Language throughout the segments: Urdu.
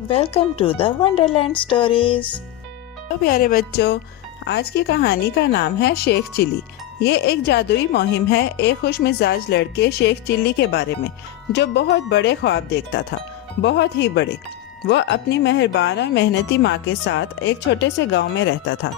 Welcome to the Wonderland stories. تو پیارے بچوں، آج کی کہانی کا نام ہے شیخ چلی۔ یہ ایک جادوئی مہم ہے ایک خوش مزاج لڑکے شیخ چلی کے بارے میں، جو بہت بڑے خواب دیکھتا تھا، بہت ہی بڑے۔ وہ اپنی مہربان اور محنتی ماں کے ساتھ ایک چھوٹے سے گاؤں میں رہتا تھا،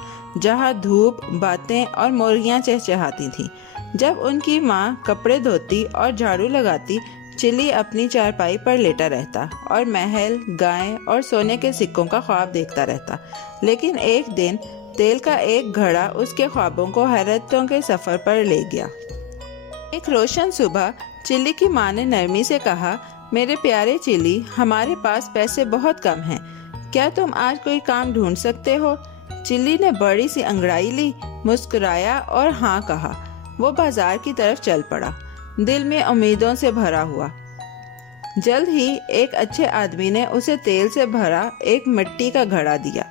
جہاں دھوپ، باتیں اور مرغیاں چہچہاتی تھیں۔ جب ان کی ماں کپڑے دھوتی اور جھاڑو لگاتی، چلی اپنی چارپائی پر لیٹا رہتا اور محل، گائیں اور سونے کے سکوں کا خواب دیکھتا رہتا۔ لیکن ایک دن تیل کا ایک گھڑا اس کے خوابوں کو حیرتوں کے سفر پر لے گیا۔ ایک روشن صبح چلی کی ماں نے نرمی سے کہا، میرے پیارے چلی، ہمارے پاس پیسے بہت کم ہیں، کیا تم آج کوئی کام ڈھونڈ سکتے ہو؟ چلی نے بڑی سی انگڑائی لی، مسکرایا اور ہاں کہا۔ وہ بازار کی طرف چل پڑا، دل میں امیدوں سے بھرا ہوا۔ جلد ہی ایک اچھے آدمی نے اسے تیل سے بھرا ایک مٹی کا گھڑا دیا۔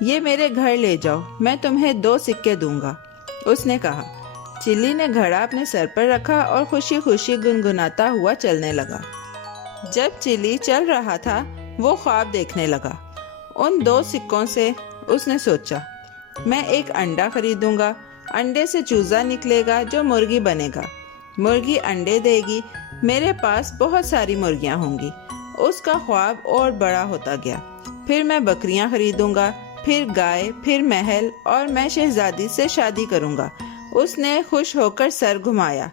یہ میرے گھر لے جاؤ، میں تمہیں 2 سکے دوں گا، اس نے کہا۔ چلی نے گھڑا اپنے سر پر رکھا اور خوشی خوشی گنگناتا ہوا چلنے لگا۔ جب چلی چل رہا تھا، وہ خواب دیکھنے لگا۔ ان 2 سکوں سے اس نے سوچا، میں ایک انڈا خریدوں گا، انڈے سے چوزا نکلے گا جو مرغی بنے گا، مرغی انڈے دے گی، میرے پاس بہت ساری مرغیاں ہوں گی۔ اس کا خواب اور بڑا ہوتا گیا۔ پھر میں بکریاں خریدوں گا، پھر گائے، پھر محل، اور میں شہزادی سے شادی کروں گا۔ اس نے خوش ہو کر سر گھمایا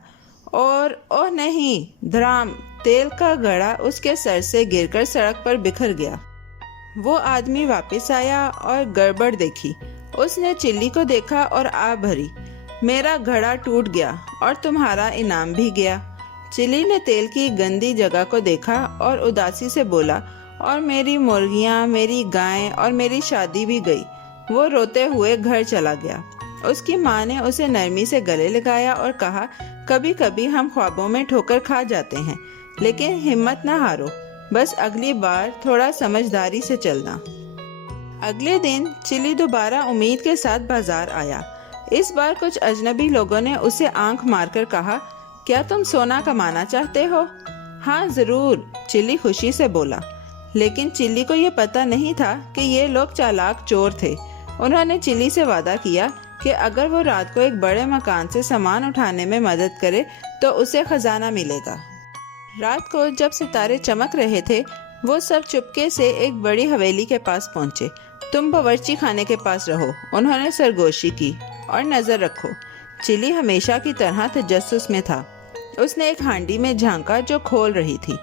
اور اوہ نہیں، دھڑام، تیل کا گھڑا اس کے سر سے گر کر سڑک پر بکھر گیا۔ وہ آدمی واپس آیا اور گڑبڑ دیکھی۔ اس نے چلی کو دیکھا اور آہ بھری، میرا گھڑا ٹوٹ گیا اور تمہارا انعام بھی گیا۔ چلی نے تیل کی گندی جگہ کو دیکھا اور اداسی سے بولا، اور میری مرغیاں، میری گائیں اور میری شادی بھی گئی۔ وہ روتے ہوئے گھر چلا گیا۔ اس کی ماں نے اسے نرمی سے گلے لگایا اور کہا، کبھی کبھی ہم خوابوں میں ٹھوکر کھا جاتے ہیں، لیکن ہمت نہ ہارو، بس اگلی بار تھوڑا سمجھداری سے چلنا۔ اگلے دن چلی دوبارہ امید کے ساتھ بازار آیا۔ اس بار کچھ اجنبی لوگوں نے اسے آنکھ مار کر کہا، کیا تم سونا کمانا چاہتے ہو؟ ہاں ضرور، چلی خوشی سے بولا۔ لیکن چلی کو یہ پتہ نہیں تھا کہ یہ لوگ چالاک چور تھے۔ انہوں نے چلی سے وعدہ کیا کہ اگر وہ رات کو ایک بڑے مکان سے سامان اٹھانے میں مدد کرے تو اسے خزانہ ملے گا۔ رات کو جب ستارے چمک رہے تھے، وہ سب چپکے سے ایک بڑی حویلی کے پاس پہنچے۔ تم باورچی خانے کے پاس رہو، انہوں نے سرگوشی کی، اور نظر رکھو۔ چلی ہمیشہ کی طرح تجسس میں تھا۔ اس نے ایک ہانڈی میں جھانکا جو کھول رہی تھی۔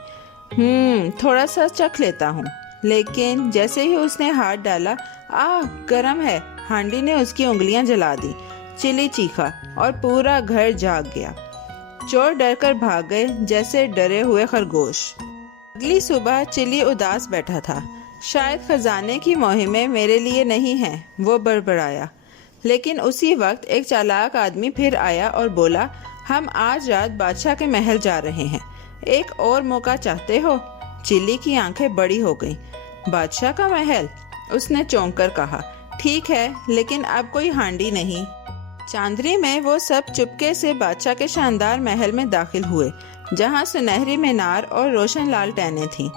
تھوڑا سا چکھ لیتا ہوں۔ لیکن جیسے ہی اس نے ہاتھ ڈالا، گرم ہے، ہانڈی نے اس کی انگلیاں جلا دی۔ چلی چیخا اور پورا گھر جاگ گیا۔ چور ڈر کر بھاگ گئے جیسے ڈرے ہوئے خرگوش۔ اگلی صبح چلی اداس بیٹھا تھا۔ شاید خزانے کی مہمیں میرے لیے نہیں ہیں، وہ بڑبڑایا۔ لیکن اسی وقت ایک چالاک آدمی پھر آیا اور بولا، ہم آج رات بادشاہ کے محل جا رہے ہیں، ایک اور موقع چاہتے ہو؟ چلی کی آنکھیں بڑی ہو گئیں۔ بادشاہ کا محل؟ اس نے چونک کر کہا، ٹھیک ہے، لیکن اب کوئی ہانڈی نہیں۔ چاندنی میں وہ سب چپکے سے بادشاہ کے شاندار محل میں داخل ہوئے، جہاں سنہری مینار اور روشن لالٹینیں تھیں۔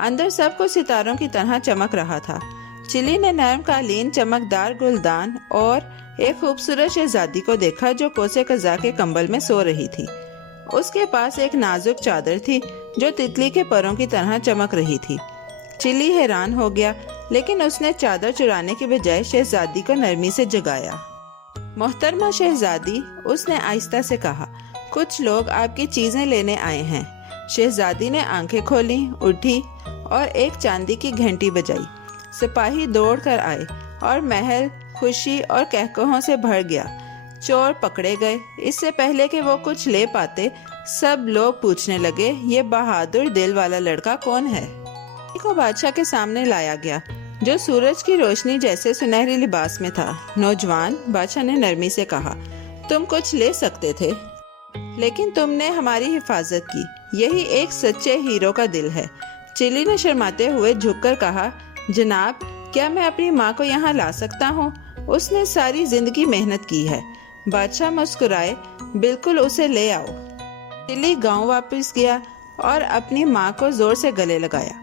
اندر سب کو ستاروں کی طرح چمک رہا تھا۔ چلی نے نرم قالین، چمکدار گلدان اور ایک خوبصورت شہزادی کو دیکھا جو کوسے قزح کے کمبل میں سو رہی تھی۔ اس کے پاس ایک نازک چادر تھی جو تتلی کے پروں کی طرح چمک رہی تھی۔ چلی حیران ہو گیا، لیکن اس نے چادر چرانے کے بجائے شہزادی کو نرمی سے جگایا۔ محترمہ شہزادی، اس نے آہستہ سے کہا، کچھ لوگ آپ کی چیزیں لینے آئے ہیں۔ شہزادی نے آنکھیں کھولیں، اٹھی اور ایک چاندی کی گھنٹی بجائی۔ سپاہی دوڑ کر آئے اور محل خوشی اور کہکہوں سے بھر گیا۔ چور پکڑے گئے۔ اس سے پہلے کہ وہ کچھ لے پاتے، سب لوگ پوچھنے لگے، یہ بہادر دل والا لڑکا کون ہے؟ کو بادشاہ کے سامنے لایا گیا، جو سورج کی روشنی جیسے سنہری لباس میں تھا۔ نوجوان، بادشاہ نے نرمی سے کہا، تم کچھ لے سکتے تھے، لیکن تم نے ہماری حفاظت کی، یہی ایک سچے ہیرو کا دل ہے۔ چلی نے شرماتے ہوئے جھک کر کہا، جناب، کیا میں اپنی ماں کو یہاں لا سکتا ہوں؟ اس نے ساری زندگی محنت کی ہے۔ بادشاہ مسکرائے، بالکل، اسے لے آؤ۔ چلی گاؤں واپس گیا اور اپنی ماں کو زور سے گلے لگایا۔